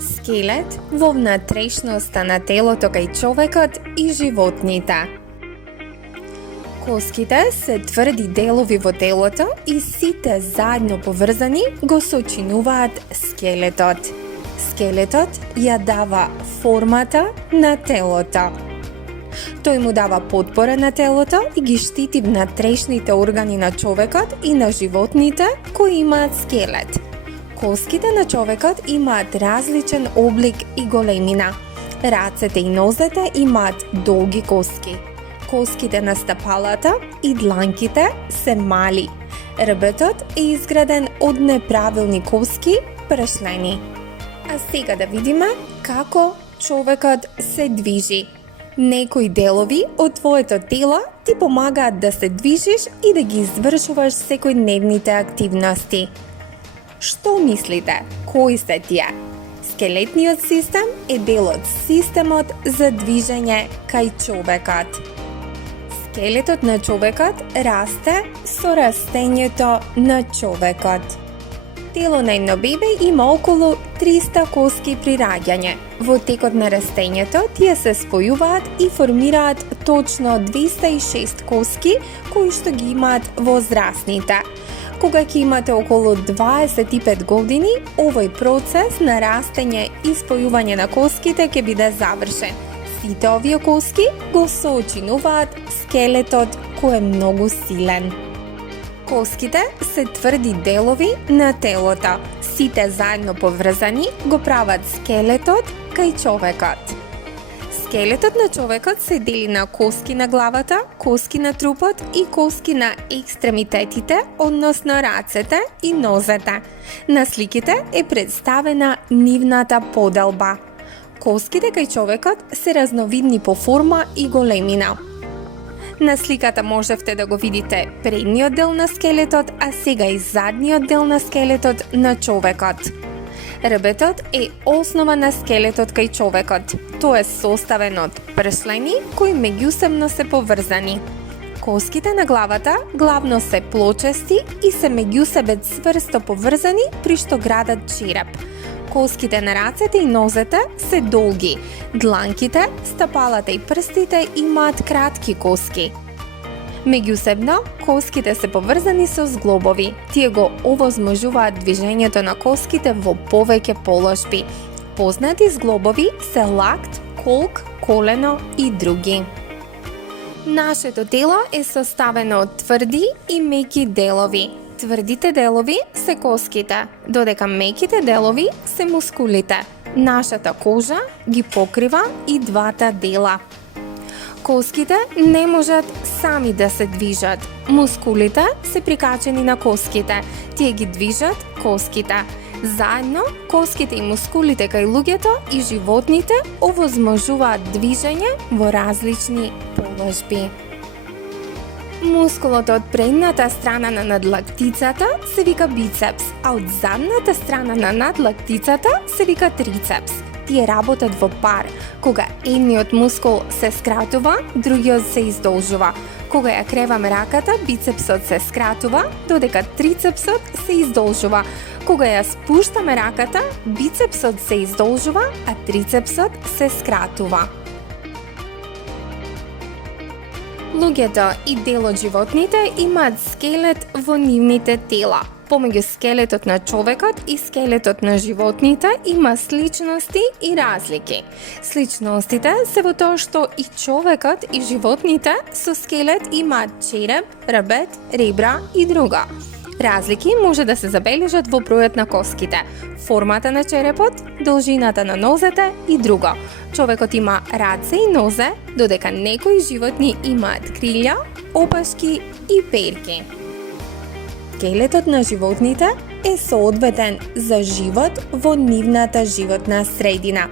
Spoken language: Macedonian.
Скелет во внатрешноста на телото кај човекот и животните. Коските се тврди делови во телото и сите заедно поврзани го сочинуваат скелетот. Скелетот ја дава формата на телото. Тој му дава потпора на телото и ги штити внатрешните органи на човекот и на животните кои имаат скелет. Коските на човекот имаат различен облик и големина. Рацете и нозете имаат долги коски. Коските на стапалата и дланките се мали. Рбетот е изграден од неправилни коски, пршлени. А сега да видиме како човекот се движи. Некои делови од твоето тело ти помагаат да се движиш и да ги извршуваш секојдневните активности. Што мислите? Кои се тие? Скелетниот систем е дел од системот за движење кај човекот. Скелетот на човекот расте со растењето на човекот. Тело на едно бебе има околу 300 коски при раѓање. Во текот на растењето тие се спојуваат и формираат точно 206 коски кои што ги имаат возрастните. Кога ќе имате околу 25 години, овој процес на растење и спојување на коските ќе биде завршен. Сите овие коски го соочинуваат скелетот кој е многу силен. Коските се тврди делови на телото. Сите заедно поврзани го прават скелетот кај човекот. Скелетот на човекот се дели на коски на главата, коски на трупот и коски на екстремитетите, односно рацете и нозете. На сликите е представена нивната поделба. Коските кај човекот се разновидни по форма и големина. На сликата можевте да го видите предниот дел на скелетот, а сега и задниот дел на скелетот на човекот. Рбетот е основа на скелетот кај човекот. Тој е составен од пршлени кои меѓусебно се поврзани. Коските на главата главно се плочести и се меѓусебе цврсто поврзани при што градат череп. Коските на рацете и нозете се долги. Дланките, стапалата и прстите имаат кратки коски. Меѓусебно, коските се поврзани со зглобови. Тие го овозможуваат движењето на коските во повеќе положби. Познати зглобови се лакт, колк, колено и други. Нашето тело е составено од тврди и меки делови. Тврдите делови се коските, додека меките делови се мускулите. Нашата кожа ги покрива и двата дела. Коските не можат сами да се движат. Мускулите се прикачени на коските. Тие ги движат коските. Заедно, коските и мускулите кај луѓето и животните овозможуваат движење во различни положби. Мускулот од предната страна на надлактицата се вика бицепс, а од задната страна на надлактицата се вика трицепс. Тие работат во пар. Кога едниот мускул се скратува, другиот се издолжува. Кога ја креваме раката, бицепсот се скратува, додека трицепсот се издолжува. Кога ја спуштаме раката, бицепсот се издолжува, а трицепсот се скратува. Луѓето и дел од животните имаат скелет во нивните тела. Помеѓу скелетот на човекот и скелетот на животните има сличности и разлики. Сличностите се во тоа што и човекот и животните со скелет имаат череп, рбет, ребра и друго. Разлики може да се забележат во бројот на коските, формата на черепот, должината на нозете и друго. Човекот има раце и нозе, додека некои животни имаат крилја, опашки и перки. Скелетот на животните е соодветен за живот во нивната животна средина.